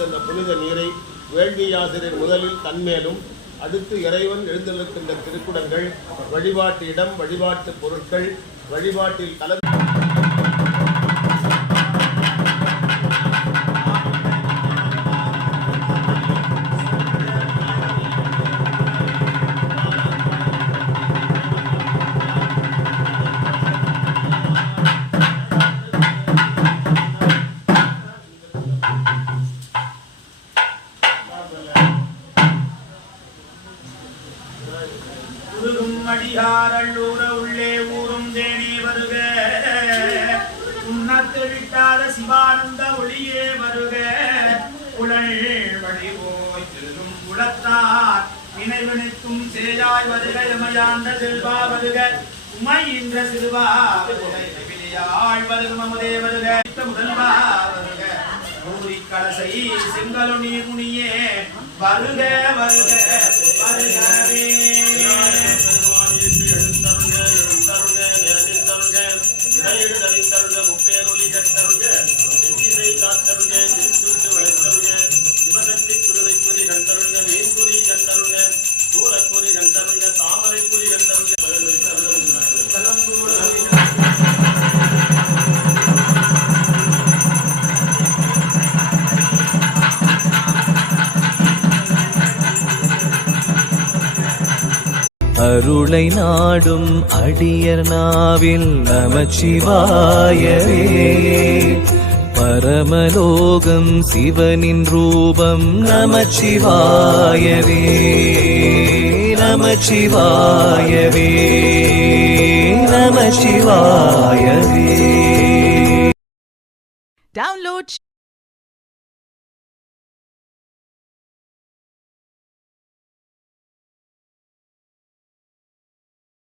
கலந்த அந்த புனித நீரை வேள்வியாசிரியர் முதலில் தன்மேலும், அடுத்து இறைவன் எழுந்தருளுகின்ற திருக்குடங்கள், வழிபாட்டு இடம், வழிபாட்டு பொருட்கள், வழிபாட்டில் கலந்து அடியாரள்ளூர உள்ளே ஊரும் தேடி வருக, உன்னத்து விட்டாத சிவானந்த ஒளியே வருக, உளள் வழிபோய் திருடும் உளத்தார் நினைவினைக்கும் சேயாய் வருக, எமையாண்ட செல்வா வருக, உமையின்ற சிறுவா விளையாள் வருக, மமதே வருக, முதல்வா வருக, மூடி கலசை செங்கலு நீர் முனியே வருக வருக வருகவே. அருளை நாடும் அடியர் நாவில் நமச்சிவாயவே, பரமலோகம் சிவனின் ரூபம் நமச்சிவாயவே, நமச்சிவாயவே, நமச்சிவாயவே. Download